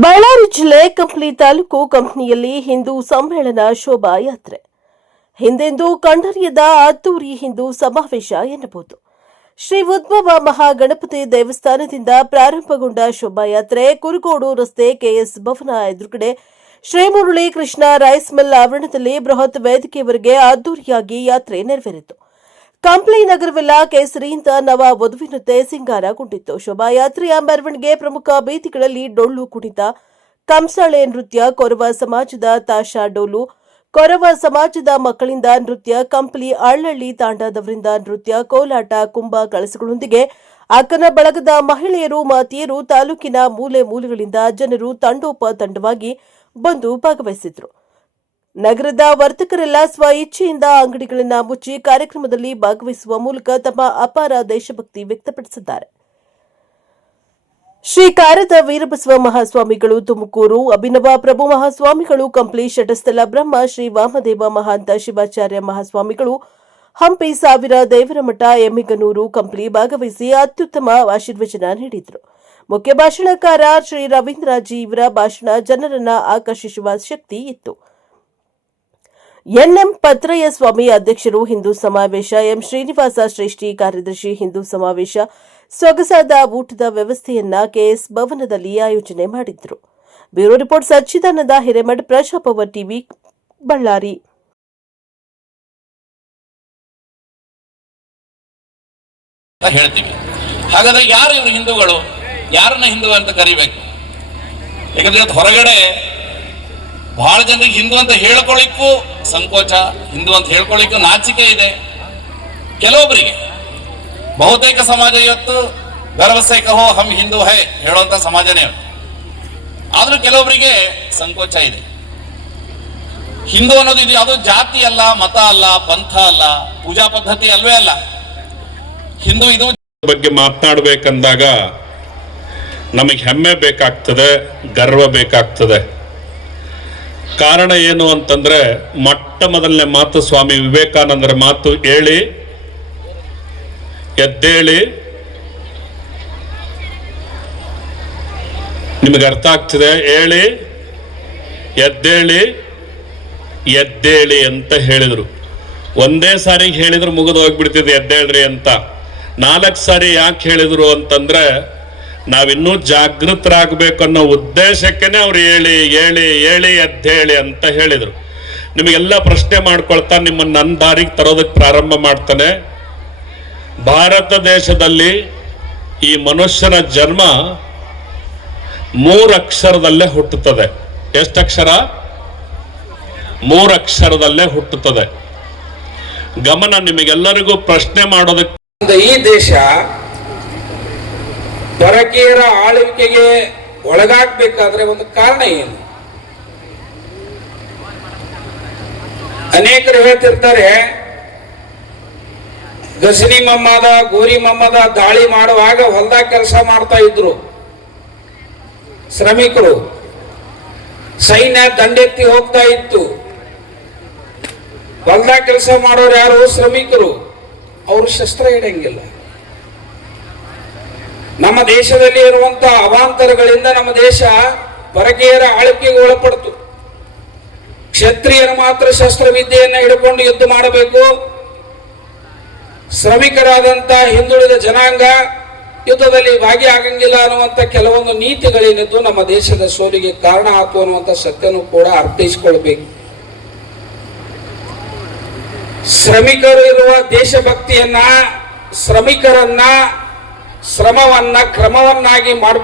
ಬಳ್ಳಾರಿ ಜಿಲ್ಲೆ ಕಂಪ್ಲಿ ತಾಲೂಕು ಕಂಪ್ನಿಯಲ್ಲಿ ಹಿಂದೂ ಸಮ್ಮೇಳನ ಶೋಭಾಯಾತ್ರೆ ಹಿಂದೆಂದೂ ಕಂಡರಿಯದ ಅದ್ದೂರಿ ಹಿಂದೂ ಸಮಾವೇಶ ಎನ್ನಬಹುದು. ಶ್ರೀ ಉದ್ಭವ ಮಹಾಗಣಪತಿ ದೇವಸ್ಥಾನದಿಂದ ಪ್ರಾರಂಭಗೊಂಡ ಶೋಭಾಯಾತ್ರೆ ಕುರುಗೋಡು ರಸ್ತೆ ಕೆಎಸ್ ಭವನ ಎದುರುಗಡೆ ಶ್ರೀ ಮುರಳಿ ಕೃಷ್ಣ ರೈಸ್ ಮಿಲ್ ಆವರಣದಲ್ಲಿ ಬೃಹತ್ ವೇದಿಕೆಯವರೆಗೆ ಅದ್ದೂರಿಯಾಗಿ ಯಾತ್ರೆ ನೆರವೇರಿತು. ಕಂಪ್ಲಿ ನಗರವೆಲ್ಲ ಕೇಸರಿಯಿಂದ ನವ ವಧುವಿನಂತೆ ಸಿಂಗಾರಗೊಂಡಿತ್ತು. ಶೋಭಾಯಾತ್ರೆಯ ಮೆರವಣಿಗೆ ಪ್ರಮುಖ ಬೀದಿಗಳಲ್ಲಿ ಡೊಳ್ಳು ಕುಣಿತ, ಕಂಸಾಳೆ ನೃತ್ಯ, ಕೊರವ ಸಮಾಜದ ತಾಶಾ ಡೋಲು, ಕೊರವ ಸಮಾಜದ ಮಕ್ಕಳಿಂದ ನೃತ್ಯ, ಕಂಪ್ಲಿ ಅಳ್ಳಳ್ಳಿ ತಾಂಡದವರಿಂದ ನೃತ್ಯ, ಕೋಲಾಟ, ಕುಂಭ ಕಳಸಗಳೊಂದಿಗೆ ಅಕ್ಕನ ಬಳಗದ ಮಹಿಳೆಯರು, ಮಾತೆಯರು, ತಾಲೂಕಿನ ಮೂಲೆ ಮೂಲೆಗಳಿಂದ ಜನರು ತಂಡೋಪತಂಡವಾಗಿ ಬಂದು ಭಾಗವಹಿಸಿದ್ರು. ನಗರದ ವರ್ತಕರೆಲ್ಲ ಸ್ವ ಇಚ್ಛೆಯಿಂದ ಅಂಗಡಿಗಳನ್ನು ಮುಚ್ಚಿ ಕಾರ್ಯಕ್ರಮದಲ್ಲಿ ಭಾಗವಹಿಸುವ ಮೂಲಕ ತಮ್ಮ ಅಪಾರ ದೇಶಭಕ್ತಿ ವ್ಯಕ್ತಪಡಿಸಿದ್ದಾರೆ. ಶ್ರೀ ಕಾರದ ವೀರಬಸವ ಮಹಾಸ್ವಾಮಿಗಳು ತುಮಕೂರು, ಅಭಿನವ ಪ್ರಭು ಮಹಾಸ್ವಾಮಿಗಳು ಕಂಪ್ಲಿ, ಶಟಸ್ಥಲ ಬ್ರಹ್ಮ ಶ್ರೀ ವಾಮದೇವ ಮಹಾಂತ ಶಿವಾಚಾರ್ಯ ಮಹಾಸ್ವಾಮಿಗಳು ಹಂಪಿ, ಸಾವಿರ ದೇವರಮಠ, ಎಮ್ಮಿಗನೂರು, ಕಂಪ್ಲಿ ಭಾಗವಹಿಸಿ ಅತ್ಯುತ್ತಮ ಆಶೀರ್ವಚನ ನೀಡಿದರು. ಮುಖ್ಯ ಭಾಷಣಕಾರ ಶ್ರೀ ರವೀಂದ್ರ ಜಿ ಇವರ ಭಾಷಣ ಜನರನ್ನ ಆಕರ್ಷಿಸುವ ಶಕ್ತಿ ಇತ್ತು. ಎನ್ಎಂ ಪತ್ರಯ್ಯ ಸ್ವಾಮಿ ಅಧ್ಯಕ್ಷರು, ಹಿಂದೂ ಸಮಾವೇಶ. ಎಂ ಶ್ರೀನಿವಾಸ ಶ್ರೇಷ್ಠಿ ಕಾರ್ಯದರ್ಶಿ, ಹಿಂದೂ ಸಮಾವೇಶ. ಸೊಗಸಾದ ಊಟದ ವ್ಯವಸ್ಥೆಯನ್ನ ಕೆಎಸ್ ಭವನದಲ್ಲಿ ಆಯೋಜನೆ ಮಾಡಿದ್ರು. ಬ್ಯೂರೋ ರಿಪೋರ್ಟ್ ಸಚ್ಚಿದಾನಂದ ಹಿರೇಮಠ್, ಪ್ರಜಾಪವರ್ ಟಿವಿ, ಬಳ್ಳಾರಿ. ಹೇಳ್ತೀವಿ. ಹಾಗಾದ್ರೆ ಯಾರು ಇವರು ಹಿಂದೂಗಳು? ಯಾರನ್ನ ಹಿಂದೂ ಅಂತ ಕರಿಬೇಕು? ಯಾಕಂದ್ರೆ ಹೊರಗಡೆ ಬಹಳ ಜನರಿಗೆ ಹಿಂದೂ ಅಂತ ಹೇಳ್ಕೊಳ್ಳಿಕ್ಕೂ ಸಂಕೋಚ, ಹಿಂದೂ ಅಂತ ಹೇಳ್ಕೊಳ್ಳಿಕ್ಕೂ ನಾಚಿಕೆ ಇದೆ. ಕೆಲವೊಬ್ಬರಿಗೆ, ಬಹುತೇಕ ಸಮಾಜ ಇವತ್ತು ಗರ್ವಸೆ ಕಹೋ ಹಮ್ ಹಿಂದೂ ಹೈ ಹೇಳುವಂತ ಸಮಾಜನೇ. ಆದ್ರೂ ಕೆಲವೊಬ್ಬರಿಗೆ ಸಂಕೋಚ ಇದೆ. ಹಿಂದೂ ಅನ್ನೋದು ಇದು ಯಾವುದೋ ಜಾತಿ ಅಲ್ಲ, ಮತ ಅಲ್ಲ, ಪಂಥ ಅಲ್ಲ, ಪೂಜಾ ಪದ್ಧತಿ ಅಲ್ವೇ ಅಲ್ಲ. ಹಿಂದೂ ಇದು ಬಗ್ಗೆ ಮಾತನಾಡಬೇಕಂದಾಗ ನಮಗೆ ಹೆಮ್ಮೆ ಬೇಕಾಗ್ತದೆ, ಗರ್ವ ಬೇಕಾಗ್ತದೆ. ಕಾರಣ ಏನು ಅಂತಂದ್ರೆ, ಮೊಟ್ಟ ಮೊದಲನೇ ಮಾತು ಸ್ವಾಮಿ ವಿವೇಕಾನಂದರ ಮಾತು, ಹೇಳಿ ಎದ್ದೇಳಿ. ನಿಮಗೆ ಅರ್ಥ ಆಗ್ತದೆ? ಹೇಳಿ ಎದ್ದೇಳಿ, ಎದ್ದೇಳಿ ಅಂತ ಹೇಳಿದ್ರು. ಒಂದೇ ಸಾರಿ ಹೇಳಿದ್ರು ಮುಗಿದು ಹೋಗ್ಬಿಡ್ತಿದೆ ಎದ್ದೇಳ್ರಿ ಅಂತ. 4 ಸಾರಿ ಯಾಕೆ ಹೇಳಿದ್ರು ಅಂತಂದ್ರೆ, ನಾವಿನ್ನೂ ಜಾಗೃತರಾಗಬೇಕು ಅನ್ನೋ ಉದ್ದೇಶಕ್ಕೇನೆ ಅವ್ರು ಹೇಳಿ ಹೇಳಿ ಹೇಳಿ ಎದ್ದೇಳಿ ಅಂತ ಹೇಳಿದರು. ನಿಮಗೆಲ್ಲ ಪ್ರಶ್ನೆ ಮಾಡ್ಕೊಳ್ತಾ ನಿಮ್ಮನ್ನು ನನ್ನ ದಾರಿಗೆ ತರೋದಕ್ಕೆ ಪ್ರಾರಂಭ ಮಾಡ್ತಾನೆ. ಭಾರತ ದೇಶದಲ್ಲಿ ಈ ಮನುಷ್ಯನ ಜನ್ಮ 3 ಅಕ್ಷರದಲ್ಲೇ ಹುಟ್ಟುತ್ತದೆ. ಎಷ್ಟು ಅಕ್ಷರ? 3 ಅಕ್ಷರದಲ್ಲೇ ಹುಟ್ಟುತ್ತದೆ. ಗಮನ, ನಿಮಗೆಲ್ಲರಿಗೂ ಪ್ರಶ್ನೆ ಮಾಡೋದಕ್ಕೆ, ಈ ದೇಶ ಪರಕೀಯರ ಆಳ್ವಿಕೆಗೆ ಒಳಗಾಗಬೇಕಾದ್ರೆ ಒಂದು ಕಾರಣ ಏನು? ಅನೇಕರು ಹೇಳ್ತಿರ್ತಾರೆ, ಗಸನಿ ಮಮ್ಮದ, ಗೋರಿ ಮಮ್ಮದ ದಾಳಿ ಮಾಡುವಾಗ ಹೊಲದಾಗ ಕೆಲಸ ಮಾಡ್ತಾ ಇದ್ರು ಶ್ರಮಿಕರು. ಸೈನ್ಯ ದಂಡೆತ್ತಿ ಹೋಗ್ತಾ ಇತ್ತು. ಹೊಲದಾಗ ಕೆಲಸ ಮಾಡೋರು ಯಾರು? ಶ್ರಮಿಕರು. ಅವರು ಶಸ್ತ್ರ ಇಡಂಗಿಲ್ಲ. ನಮ್ಮ ದೇಶದಲ್ಲಿ ಇರುವಂತಹ ಅವಾಂತರಗಳಿಂದ ನಮ್ಮ ದೇಶ ಪರಕೀಯರ ಆಳ್ವಿಕೆಗೆ ಒಳಪಡ್ತು. ಕ್ಷತ್ರಿಯರು ಮಾತ್ರ ಶಸ್ತ್ರವಿದ್ಯೆಯನ್ನ ಹಿಡ್ಕೊಂಡು ಯುದ್ಧ ಮಾಡಬೇಕು. ಶ್ರಮಿಕರಾದಂತ ಹಿಂದುಳಿದ ಜನಾಂಗ ಯುದ್ಧದಲ್ಲಿ ಭಾಗಿಯಾಗಂಗಿಲ್ಲ ಅನ್ನುವಂತ ಕೆಲವೊಂದು ನೀತಿಗಳೇನಿದ್ದು ನಮ್ಮ ದೇಶದ ಸೋಲಿಗೆ ಕಾರಣ ಆಯ್ತು ಅನ್ನುವಂಥ ಸತ್ಯನೂ ಕೂಡ ಅರ್ಥೈಸಿಕೊಳ್ಬೇಕು. ಶ್ರಮಿಕರು ಇರುವ ದೇಶಭಕ್ತಿಯನ್ನ, ಶ್ರಮಿಕರನ್ನ, ಶ್ರಮವನ್ನ ಕ್ರಮವನ್ನಾಗಿ